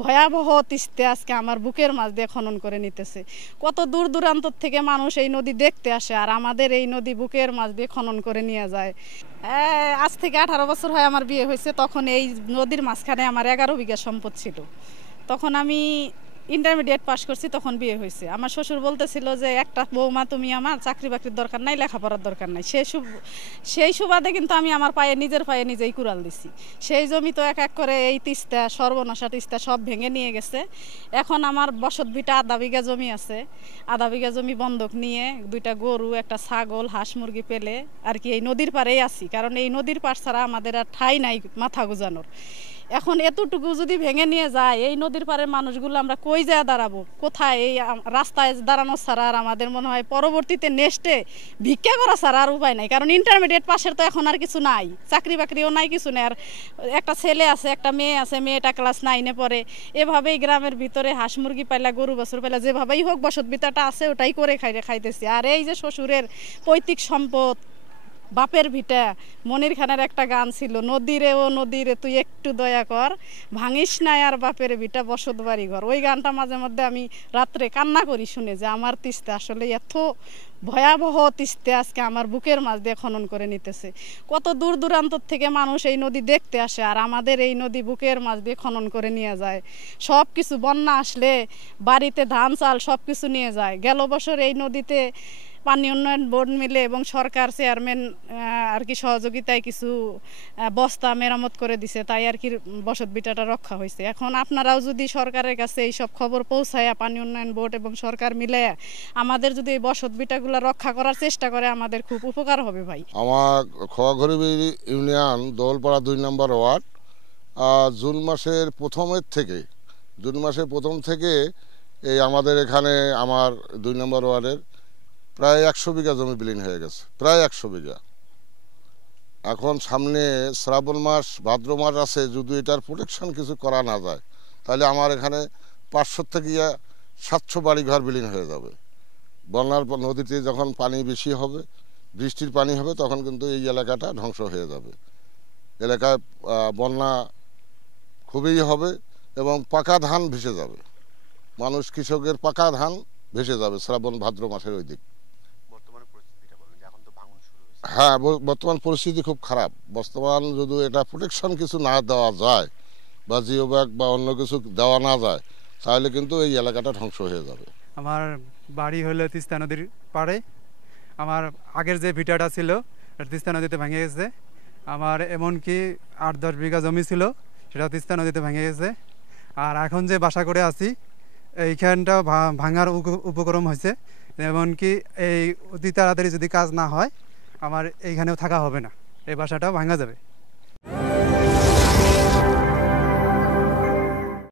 ভয়াবহ তিস্তে আজকে আমার বুকের মাছ দিয়ে খনন করে নিতেছে। কত দূর দূরান্ত থেকে মানুষ এই নদী দেখতে আসে, আর আমাদের এই নদী বুকের মাছ দিয়ে খনন করে নিয়ে যায়। আজ থেকে 18 বছর হয় আমার বিয়ে হয়েছে। তখন এই নদীর মাঝখানে আমার 11 বিঘা সম্পদ ছিল। তখন আমি ইন্টারমিডিয়েট পাস করছি, তখন বিয়ে হয়েছে। আমার শ্বশুর বলতেছিল যে একটা বৌমা তুমি, আমার চাকরি বাকরির দরকার নাই, লেখাপড়ার দরকার নাই। সেই সুবাদে কিন্তু আমি আমার নিজের পায়ে নিজেই কুড়াল দিছি। সেই জমি তো এক এক করে এই তিস্তা, সর্বনাশা তিস্তা সব ভেঙে নিয়ে গেছে। এখন আমার বসত ভিটা 1/2 বিঘা জমি আছে। 1/2 বিঘা জমি বন্ধক নিয়ে 2টা গরু, একটা ছাগল, হাঁস মুরগি পেলে আর কি এই নদীর পাড়েই আছি। কারণ এই নদীর পাড় ছাড়া আমাদের আর ঠাঁই নাই মাথা গুজানোর। এখন এতটুকু যদি ভেঙে নিয়ে যায়, এই নদীর পাড়ের মানুষগুলো আমরা কই যায় দাঁড়াবো, কোথায়? এই রাস্তায় দাঁড়ানো ছাড়া আর আমাদের মনে হয় পরবর্তীতে নেক্সটে ভিক্ষা করা ছাড়া আর উপায় নাই। কারণ ইন্টারমিডিয়েট পাশের তো এখন আর কিছু নাই, চাকরি বাকরিও নাই, কিছু নেই। আর একটা ছেলে আছে, একটা মেয়ে আছে, মেয়েটা ক্লাস 9-এ পড়ে। এভাবেই গ্রামের ভিতরে হাঁস মুরগি পাইলা, গরু বাছুর পাইলা, যেভাবেই হোক বসত ভিটাটা আছে ওটাই করে খাইতেছি। আর এই যে শ্বশুরের পৈতৃক সম্পদ, বাপের ভিটা, মনির খানের একটা গান ছিল, নদীরে ও নদীরে তুই একটু দয়া কর, ভাঙিস না আর বাপের ভিটা বসত বাড়ি ঘর। ওই গানটা মাঝে মধ্যে আমি রাত্রে কান্না করি শুনে, যে আমার তিস্তা আসলে এত ভয়াবহ তিস্তে আজকে আমার বুকের মাছ দিয়ে খনন করে নিতেছে। কত দূর দূরান্ত থেকে মানুষ এই নদী দেখতে আসে, আর আমাদের এই নদী বুকের মাছ দিয়ে খনন করে নিয়ে যায়। সব কিছু বন্যা আসলে বাড়িতে ধান চাল সব কিছু নিয়ে যায়। গেল বছর এই নদীতে পানি উন্নয়ন বোর্ড মিলে এবং সরকার চেয়ারম্যান আর কি সহযোগিতায় কিছু বস্তা মেরামত করে দিছে, তাই আর কি বসত ভিটাটা রক্ষা হয়েছে। এখন আপনারাও যদি সরকারের কাছে এই সব খবর পৌঁছায়, পানি উন্নয়ন বোর্ড এবং সরকার মিলে আমাদের যদি এই বসত ভিটাগুলো রক্ষা করার চেষ্টা করে, আমাদের খুব উপকার হবে ভাই। আমার খোয়াঘড়ি ইউনিয়ন দোলপাড়া 2 নম্বর ওয়ার্ড। জুন মাসের প্রথম থেকে এই আমাদের এখানে আমার 2 নম্বর ওয়ার্ডের প্রায় 100 বিঘা জমি বিলীন হয়ে গেছে, প্রায় 100 বিঘা। এখন সামনে শ্রাবণ মাস, ভাদ্র মাস আছে, যদি এটার প্রোটেকশন কিছু করা না যায়, তাহলে আমার এখানে 500 থেকে 700 বাড়িঘর বিলীন হয়ে যাবে। বন্যার নদীতে যখন পানি বেশি হবে, বৃষ্টির পানি হবে, তখন কিন্তু এই এলাকাটা ধ্বংস হয়ে যাবে। এলাকায় বন্যা খুবই হবে এবং পাকা ধান ভেসে যাবে। কৃষকের পাকা ধান ভেসে যাবে শ্রাবণ ভাদ্র মাসের ওই দিক। হ্যাঁ, বর্তমান পরিস্থিতি খুব খারাপ। বর্তমান যদি এটা প্রোটেকশন কিছু না দেওয়া যায়, বা জিও ব্যাগ বা অন্য কিছু দেওয়া না যায়, তাহলে কিন্তু এই এলাকাটা ধ্বংস হয়ে যাবে। আমার বাড়ি হলো তিস্তা নদীর পাড়ে। আমার আগের যে ভিটাটা ছিল তিস্তা নদীতে ভেঙে গেছে। আমার এমনকি 8-10 বিঘা জমি ছিল, সেটা তিস্তা নদীতে ভেঙে গেছে। আর এখন যে বাসা করে আছি, এইখানটা ভাঙার উপক্রম হয়েছে। এমনকি এই অতি তাড়াতাড়ি যদি কাজ না হয়, আমার এইখানেও থাকা হবে না, এই বাসাটাও ভাঙা যাবে।